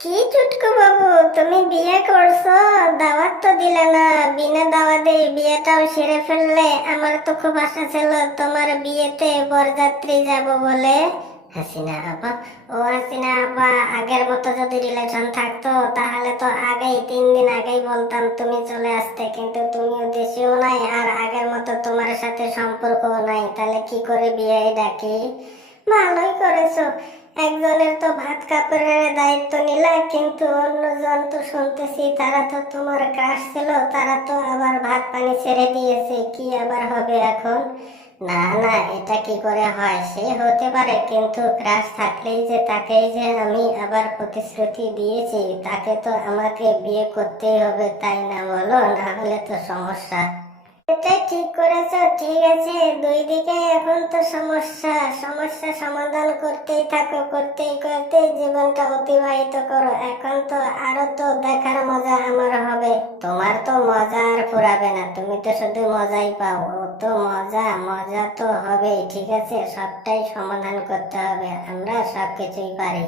কি চুটকু বাবু? তুমি বিয়ে করছ? দাওয়াত তো দিলে না। বিনা দাওয়াতে বিয়েটাও সেরে ফেললে আমার তো খুব আশা ছিল তোমার বিয়েতে বরযাত্রী যাব বলে। হাসিনা আপা। ও হাসিনা আপা, আগের মতো যদি রিলেশন থাকতো, তাহলে তো আগেই, তিন দিন আগেই বলতাম তুমি চলে আসতে। কিন্তু তুমিও দেশেও নাই, আর আগের মতো তোমার সাথে সম্পর্কও নাই। তাহলে কি করে বিয়ে ডাকি? ভালোই করেছ। একজনের তো ভাত কাপড়ের দায়িত্ব নিলা, কিন্তু অন্যজন তো শুনতেছি তারা তো তোমার ক্রাশ ছিল, তারা তো আবার ভাত পানি ছেড়ে দিয়েছে, কি আবার হবে এখন? না না, এটা কি করে হয়? সে হতে পারে, কিন্তু ক্রাশ থাকলেই যে তাকেই যে আমি আবার প্রতিশ্রুতি দিয়েছি, তাকে তো আমাকে বিয়ে করতেই হবে, তাই না বলো? না হলে তো সমস্যা। এটাই ঠিক করেছ, ঠিক আছে, দুই দিকে এখন তো সমস্যা সমস্যা সমাধান করতেই থাকো, করতেই করতেই জীবনটা অতিবাহিত করো। এখন তো আরও তো দেখার মজা আমার হবে। তোমার তো মজা আর ফুরাবে না, তুমি তো শুধু মজাই পাও। ও তো মজা মজা তো হবেই, ঠিক আছে? সবটাই সমাধান করতে হবে, আমরা সব কিছুই পারি।